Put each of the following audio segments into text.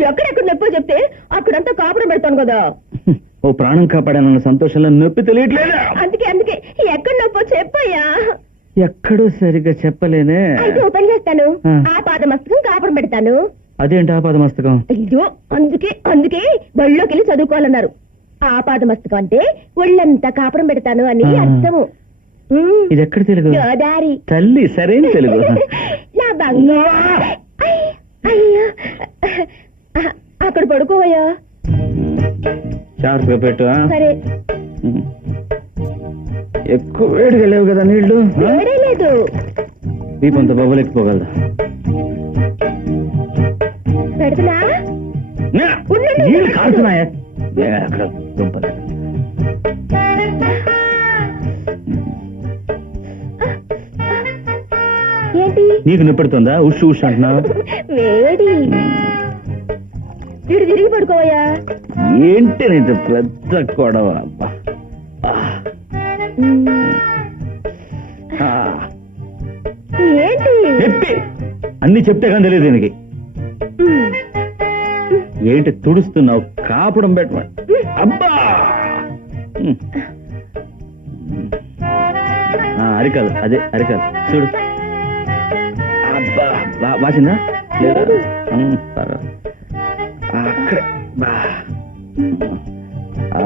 ఎక్కడెక్కడ నొప్పో చెప్తే అక్కడంతా కాపురం పెడతాను కదా. ఓ ప్రాణం కాపాడానన్న సంతోషంలో నొప్పి తెలియట్లేదా? అందుకే అందుకే. ఎక్కడ నొప్పో చెప్పయ్యా. ఎక్కడో సరిగ్గా చెప్పలేనే. అయితే ఓ పని చేస్తాను. ఆ. ఆ పాద మస్తకం కాపురం పెడతాను. అదేంటి ఆపాద మస్తకం? అయ్యో అందుకే అందుకే బళ్ళోకి వెళ్ళి చదువుకోవాలన్నారు. ఆ పాద మస్తకం అంటే ఒళ్ళంతా కాపురం పెడతాను అని ఆ. అర్థము. ఉమ్. ఇది ఎక్కడ తెలుగు? గోదారి తల్లి సరైన తెలుగు. నా బంగారు. అయ్- అయ్యో. అక్కడ పడుకోవయ్యా షార్ప్గా పెట్టు ఆ? సరే ఉమ్. ఎక్కువ వేడిగా లేవు కదా నీళ్ళు ఆ? వేడే లేదు దీపంతో బొబ్బలు ఎక్కిపోగలదా పెడుతున్నా నే! ఉండండి. నీళ్ళు కారుతున్నాయా ఏ, అక్కడ దుంపలు. ఏంటి నీకు నిప్పుడుతుందా ఉష్ ఉష్ అంటున్నావు వేడి ఇటు తిరిగి పడుకోవయ్యా. ఏంటి నీది పెద్ద గొడవ అబ్బా. ఆ, ఉమ్. ఆ. ఏంటి? చెప్పి. అన్ని చెప్తే కానీ తెలియదు దీనికి. ఉమ్. ఏంటి తుడుస్తున్నావు? కాపడం పెట్టమని అబ్బా! ఉమ్. ఆ, అరికాలు. అదే అరికాలు. చూడు. అబ్బా! వాసిందా? లేదా. ఉమ్, పర్వాలేదు. ఆ,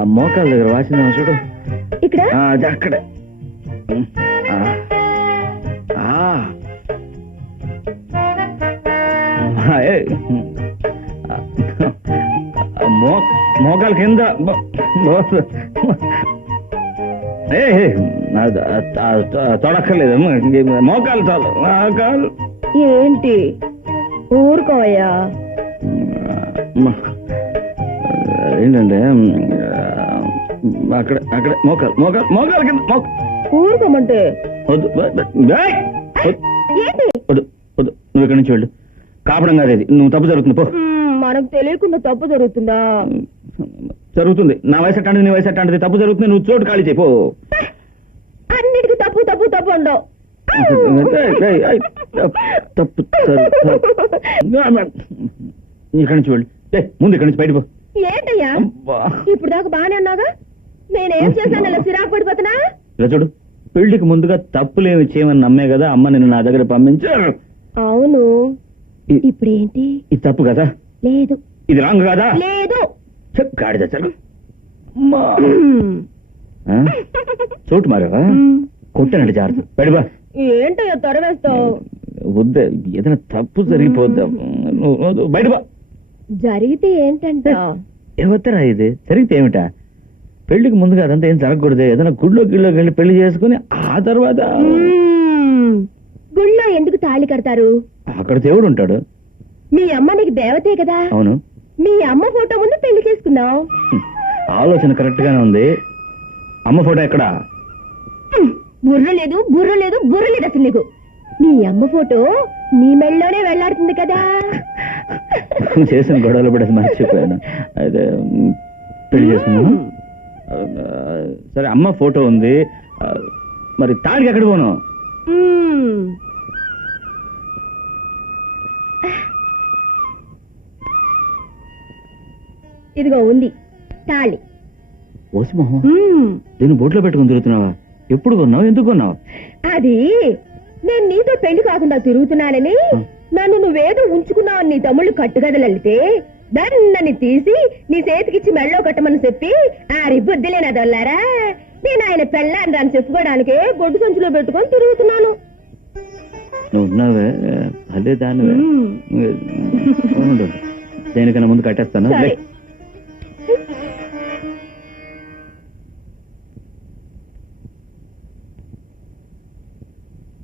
మోకాల దగ్గర వాసిందా చూడు. ఇక్కడ? అది అక్కడే. మోకాల కింద ఏ తొడక్కర్లేదు. మోకాలు మోకాలు ఏంటి? ఊరుకోవయ్యా. ఏంటంటే అక్కడ అక్కడ మోకాలు మోకాలు మోకాలు కింద మోక ఊరుకోమంటే. వద్దు! వద్దు వద్దు నువ్వు ఇక్కడి నుంచి వెళ్ళు. కాపడం కాదు ఇది. నువ్వు తప్పు జరుగుతుంది పో. మనకు తెలియకుండా తప్పు జరుగుతుందా? జరుగుతుంది. నా వయసు అట్టాంటిది నీ వయసు అట్టాంటిది తప్పు జరుగుతుంది నువ్వు చోటు ఖాళీ చేయి పో. అన్నిటికీ తప్పు తప్పు తప్పు ఉండవు ఏయ్, తప్పు ఇక్కడి నుంచి వెళ్ళు. ముందు ఇక్కడి నుంచి బయట పో. ఏంటయ్యా? అబ్బా. ఇప్పుడు దాకా బానే ఉన్నాగా నేనేం చేశాను? ఇలా చిరాకు పడిపోతున్నా? ఇలా చూడు పెళ్ళికి ముందుగా తప్పులేమి చేయమని నమ్మే కదా అమ్మ నిన్ను నా దగ్గర పంపించారు. అవును. ఇప్పుడు ఏంటి ఇది తప్పు కదా? లేదు. ఇది రాంగ్ కదా? లేదు. చెప్ గాడిద చలు అమ్మా. మ్మ్. ఆ? చోటు మారావా. కొట్టానండి జాగ్రత్త. బయటపా ఏంటయ్యా తొరవేస్తావు? వద్దే ఏదైనా తప్పు జరిగిపోద్దా. నువ్వు నువ్వు బయటపా జరిగితే ఏంటంట ఏవత్తరా ఇది? జరిగితే ఏమిటా? పెళ్ళికి ముందుగా అదంతా ఏం జరగకూడదు. ఏదైనా గుళ్ళో గిళ్ళోకి వెళ్ళి పెళ్ళి చేసుకుని ఆ తర్వాత. గుళ్ళో ఎందుకు తాళి కడతారు? అక్కడ దేవుడు ఉంటాడు. మీ అమ్మ నీకు దేవతే కదా? అవును. మీ అమ్మ ఫోటో ముందు పెళ్ళి చేసుకుందాం. ఆలోచన కరెక్ట్ గానే ఉంది. అమ్మ ఫోటో ఎక్కడ. బుర్ర లేదు బుర్ర లేదు బుర్ర లేదు అసలు నీకు. మీ అమ్మ ఫోటో నీ మెళ్ళలోనే వెళ్ళాడుతుంది కదా. చేసిన గొడవలు కూడా మర్చిపోయాను. అయితే పెళ్ళి చేసుకున్నాను సరే అమ్మ ఫోటో ఉంది. మరి తాడికి ఎక్కడ పోను. ఇదిగో ఉంది. తాళి. ఓసి మొహం మ్మ్. దీన్ని బోట్లో పెట్టుకుని తిరుగుతున్నావా? ఎప్పుడు కొన్నావు? ఎందుకు కొన్నావు? అది నేను నీతో పెళ్ళి కాకుండా తిరుగుతున్నానని నన్ను నువ్వేదో ఉంచుకున్నావు నీ తమ్ముళ్ళు కట్టుగదలెళ్తే దాన్ని తీసి నీ చేతికిచ్చి మెళ్ళో కట్టమని చెప్పి ఆరి బుద్ధిలే నదొల్లారా నేను ఆయన పెళ్ళాను అని చెప్పుకోవడానికే బొడ్డు సంచులో పెట్టుకొని తిరుగుతున్నాను అదే. ఉండు. దేనికన్నా ముందు కట్టేస్తాను సరే.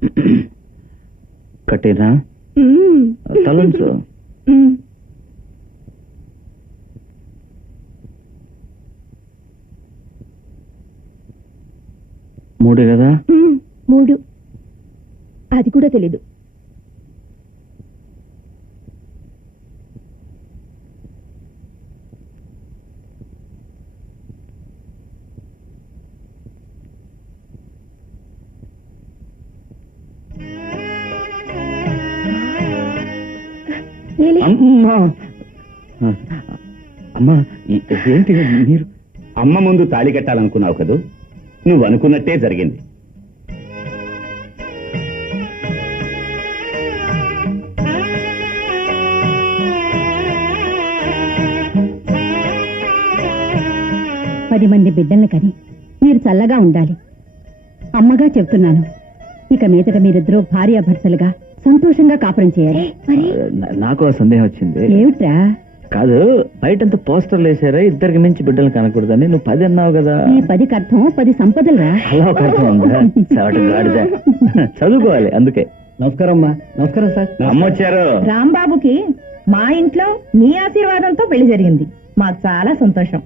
కట్టేనా. తలంచు. మూడే కదా. మూడు అది కూడా తెలీదు అమ్మా. అమ్మా ఏంటి మీరు? అమ్మ ముందు తాళి కట్టాలనుకున్నావు కదూ? నువ్వు అనుకున్నట్టే జరిగింది. పది మంది బిడ్డలను కని మీరు చల్లగా ఉండాలి. అమ్మగా చెప్తున్నాను ఇక మీదట మీరిద్దరూ భార్యాభర్తలుగా సంతోషంగా కాపురం చేయాలి. నా- నాకు ఆ సందేహం వచ్చింది. ఏమిట్రా? కాదు బయటంతా పోస్టర్లు వేసారా? ఇద్దరికి మించి బిడ్డలు కనకూడదని. నువ్వు పది అన్నావు కదా. ఈ పదికి అర్థం పది సంపదలురా? అలా ఒక అర్థం ఉందా? చావట గాడిద. చదువుకోవాలి అందుకే. నమస్కారం అమ్మా. నమస్కారం సార్. రాంబాబుకి మా ఇంట్లో మీ ఆశీర్వాదంతో పెళ్ళి జరిగింది. మాకు చాలా సంతోషం.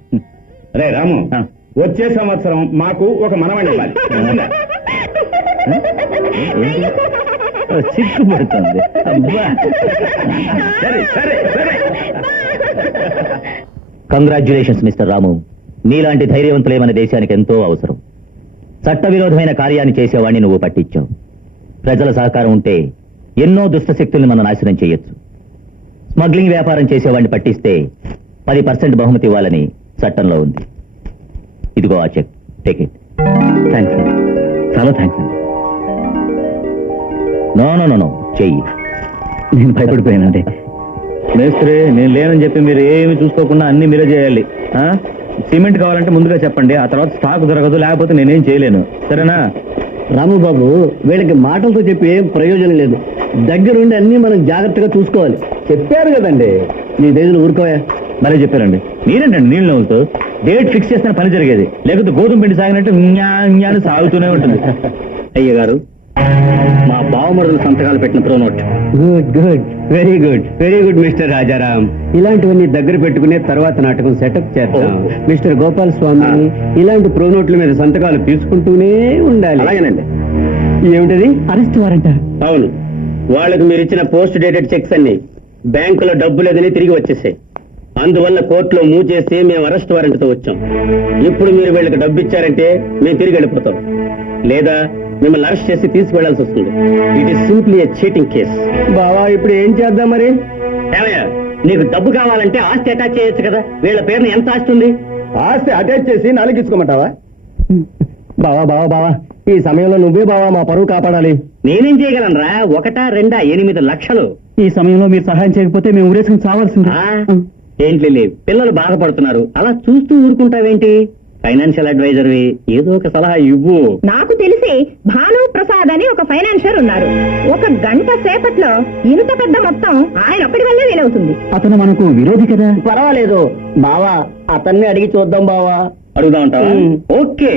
రే రాము. వచ్చే సంవత్సరం మాకు ఒక మనవణ్ణి సిగ్గుపడుతుంది అబ్బా సరే సరే సరే కంగ్రాచ్యులేషన్స్ మిస్టర్ రాము నీలాంటి ధైర్యవంతులే మన దేశానికి ఎంతో అవసరం చట్టవిరోధమైన కార్యాన్ని చేసేవాడిని నువ్వు పట్టించావు ప్రజల సహకారం ఉంటే ఎన్నో దుష్ట శక్తుల్ని మనం నాశనం చేయొచ్చు. స్మగ్లింగ్ వ్యాపారం చేసేవాడిని పట్టిస్తే పది పర్సెంట్ బహుమతి ఇవ్వాలని చట్టంలో ఉంది. ఇదిగో ఆ చెక్. Take it. థ్యాంక్స్ చాలా థ్యాంక్స్ అండి. నో నో నో నో చెయ్యి. నేను భయపడిపోయానండి మేస్త్రి నేను లేనని చెప్పి మీరు ఏమి చూసుకోకుండా అన్ని మీరే చేయాలి. ఆ? సిమెంట్ కావాలంటే ముందుగా చెప్పండి ఆ తర్వాత స్టాక్ దొరకదు లేకపోతే నేనేం చేయలేను. సరేనా? రాముబాబు వీళ్ళకి మాటలతో చెప్పి ఏం ప్రయోజనం లేదు. దగ్గరుండి అన్ని మనం జాగ్రత్తగా చూసుకోవాలి. చెప్పారు కదండి. నీ దగ్గర ఊరుకోయా? మరే చెప్పారండి. మీరేంటండి నీళ్ళు నవ్వుతూ? డేట్ ఫిక్స్ చేస్తే పని జరిగేది. లేకపోతే గోధుమ పిండి సాగినట్టు సాగుతూనే ఉంటుంది. అయ్య గారు మా బావమరుదులు సంతకాలు పెట్టిన pronote. Good good. Very good. Very good mister Rajaram. ఇలాంటివన్నీ దగ్గర పెట్టుకునే తర్వాత నాటకం సెటప్ చేస్తాం మిస్టర్ గోపాల్ స్వామి ఇలాంటి ప్రోనోట్ల మీద సంతకాలు తీసుకుంటూనే ఉండాలి. అలాగేనండి. ఏమిటది? Arrest warrant. అవును. వాళ్ళకు మీరు ఇచ్చిన పోస్ట్ డేటెడ్ చెక్స్ అన్ని బ్యాంకులో డబ్బు లేదని తిరిగి వచ్చేసాయి. అందువల్ల కోర్టులో మూవ్ చేసి మేము అరెస్ట్ వారెంట్తో వచ్చాం. ఇప్పుడు మీరు వీళ్ళకి డబ్బు ఇచ్చారంటే మేము తిరిగి వెళ్ళిపోతాం. లేదా మిమ్మల్ని అరెస్ట్ చేసి తీసుకువెళ్ళాల్సి వస్తుంది. It is simply a cheating case బావా ఇప్పుడు ఏం చేద్దాం మరి? ఏమయ్యా నీకు డబ్బు కావాలంటే ఆస్తి అటాచ్ చేయొచ్చు కదా. వీళ్ళ పేరున ఎంత ఆస్తి ఉంది? ఆస్తి అటాచ్ చేసి నాలుగించుకోమంటావా బావా బావా బావా ఈ సమయంలో నువ్వే బావా మా పరువు కాపాడాలి. నేనేం చేయగలనరా? ఒకటా రెండా ఎనిమిది లక్షలు. ఈ సమయంలో మీరు సహాయం చేయకపోతే మేము ఊరేసుకుని చావాల్సింది. ఏంటి లిల్లీ, పిల్లలు బాధపడుతున్నారు. అలా చూస్తూ ఊరుకుంటావేంటి? ఫైనాన్షియల్ అడ్వైజర్వి ఏదో ఒక సలహా ఇవ్వు. నాకు తెలిసి భాను ప్రసాద్ అని ఒక ఫైనాన్షియర్ ఉన్నారు. ఒక గంట సేపట్లో ఇంత పెద్ద మొత్తం ఆయన ఒక్కడి వల్లే వీలవుతుంది. అతను మనకు విరోధి కదా? పర్వాలేదు. బావా అతన్ని అడిగి చూద్దాం బావా. అడుగుదా ఉంటావా. ఓకే.